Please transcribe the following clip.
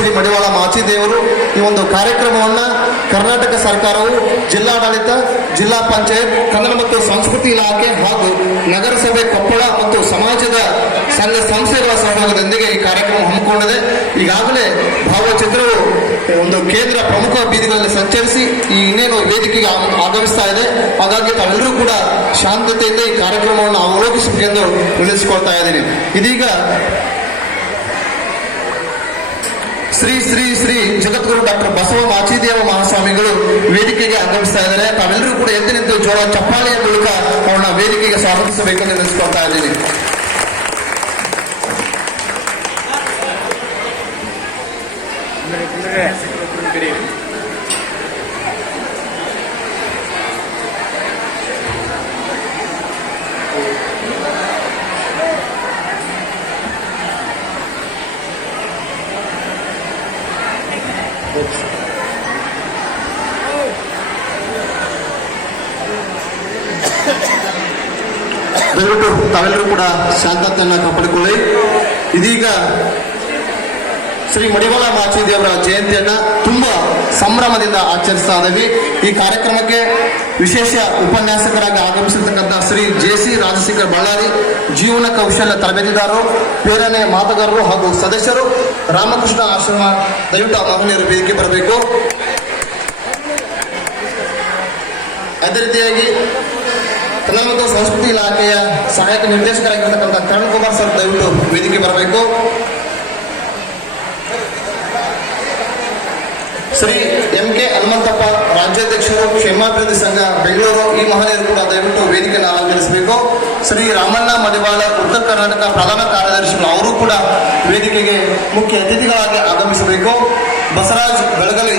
ಶ್ರೀ ಮಡಿವಾಳ ಮಾಚಿದೇವರು ಈ ಒಂದು ಕಾರ್ಯಕ್ರಮವನ್ನು ಕರ್ನಾಟಕ ಸರ್ಕಾರವು ಜಿಲ್ಲಾಡಳಿತ, ಜಿಲ್ಲಾ ಪಂಚಾಯತ್, ಕನ್ನಡ ಮತ್ತು ಸಂಸ್ಕೃತಿ ಇಲಾಖೆ ಹಾಗೂ ನಗರಸಭೆ ಕೊಪ್ಪಳ ಮತ್ತು ಸಮಾಜದ ಸಂಘ ಸಂಸ್ಥೆಗಳ ಸಹಯೋಗದೊಂದಿಗೆ ಈ ಕಾರ್ಯಕ್ರಮ ಹಮ್ಮಿಕೊಂಡಿದೆ. ಈಗಾಗಲೇ ಭಾವಚಿತ್ರವು ಒಂದು ಕೇಂದ್ರ ಪ್ರಮುಖ ಬೀದಿಗಳಲ್ಲಿ ಸಂಚರಿಸಿ ಈ ಇನ್ನೇನು ವೇದಿಕೆಗೆ ಆಗಮಿಸ್ತಾ ಇದೆ. ಹಾಗಾಗಿ ತಾವೆಲ್ಲರೂ ಕೂಡ ಶಾಂತತೆಯಿಂದ ಈ ಕಾರ್ಯಕ್ರಮವನ್ನು ಅವಲೋಕಿಸಬೇಕೆಂದು ವಿನಂತಿಸಿಕೊಳ್ತಾ ಇದ್ದೀನಿ. ಇದೀಗ ಶ್ರೀ ಶ್ರೀ ಶ್ರೀ ಜಗದ್ಗುರು ಡಾಕ್ಟರ್ ಬಸವ ಮಾಚಿದೇವ ಮಹಾಸ್ವಾಮಿಗಳು ವೇದಿಕೆಗೆ ಆಗಮಿಸ್ತಾ ಇದ್ದಾರೆ. ತಾವೆಲ್ಲರೂ ಕೂಡ ಎದ್ದು ನಿಂತು ಜೋರ ಚಪ್ಪಾಳೆಯ ಮೂಲಕ ಅವರನ್ನ ವೇದಿಕೆಗೆ ಸ್ವಾಗತಿಸಬೇಕೆಂದು ನೆನೆಸಿಕೊಳ್ತಾ ಇದ್ದೀನಿ. ದಯವಿಟ್ಟು ತಾವೆಲ್ಲರೂ ಕೂಡ ಶಾಂತತೆಯನ್ನು ಕಾಪಾಡಿಕೊಳ್ಳಿ. ಇದೀಗ ಶ್ರೀ ಮಡಿವಾಳ ಮಾಚಿದೇವರ ಜಯಂತಿಯನ್ನ ತುಂಬಾ ಸಂಭ್ರಮದಿಂದ ಆಚರಿಸ್ತಾ ಇದ್ದೀವಿ. ಈ ಕಾರ್ಯಕ್ರಮಕ್ಕೆ ವಿಶೇಷ ಉಪನ್ಯಾಸಕರಾಗಿ ಆಗಮಿಸಿರ್ತಕ್ಕಂಥ ಶ್ರೀ ಜೆ.ಸಿ. ರಾಜಶೇಖರ್ ಬಳ್ಳಾರಿ, ಜೀವನ ಕೌಶಲ್ಯ ತರಬೇತಿದಾರರು, ಪ್ರೇರಣೆ ಮಾತುಗಾರರು ಹಾಗೂ ಸದಸ್ಯರು, ರಾಮಕೃಷ್ಣ ಆಶ್ರಮ, ದಯವಿಟ್ಟು ಆ ಮಹನೀಯರು ವೇದಿಕೆ ಬರಬೇಕು. ಅದೇ ರೀತಿಯಾಗಿ ಕನ್ನಡ ಮತ್ತು ಸಂಸ್ಕೃತಿ ಇಲಾಖೆಯ ಸಹಾಯಕ ನಿರ್ದೇಶಕರಾಗಿರ್ತಕ್ಕಂಥ ಕರಣ್ ಕುಮಾರ್ ಸರ್ ದಯವಿಟ್ಟು ವೇದಿಕೆ ಬರಬೇಕು. ಶ್ರೀ ಎಂ.ಕೆ. ಹನುಮಂತಪ್ಪ, ರಾಜ್ಯಾಧ್ಯಕ್ಷರು, ಕ್ಷೇಮಾಭಿವೃದ್ಧಿ ಸಂಘ ಬೆಂಗಳೂರು, ಈ ಮಹನೀಯರು ಕೂಡ ದಯವಿಟ್ಟು ವೇದಿಕೆಯನ್ನು ಅಲಂಕರಿಸಬೇಕು. ಶ್ರೀ ರಾಮಣ್ಣ ಮಡಿವಾಳ, ಉತ್ತರ ಕರ್ನಾಟಕ ಪ್ರಧಾನ ಕಾರ್ಯದರ್ಶಿಗಳು, ಅವರು ಕೂಡ ವೇದಿಕೆಗೆ ಮುಖ್ಯ ಅತಿಥಿಗಳಾಗಿ ಆಗಮಿಸಬೇಕು. ಬಸವರಾಜ್ ಬೆಳಗಲಿ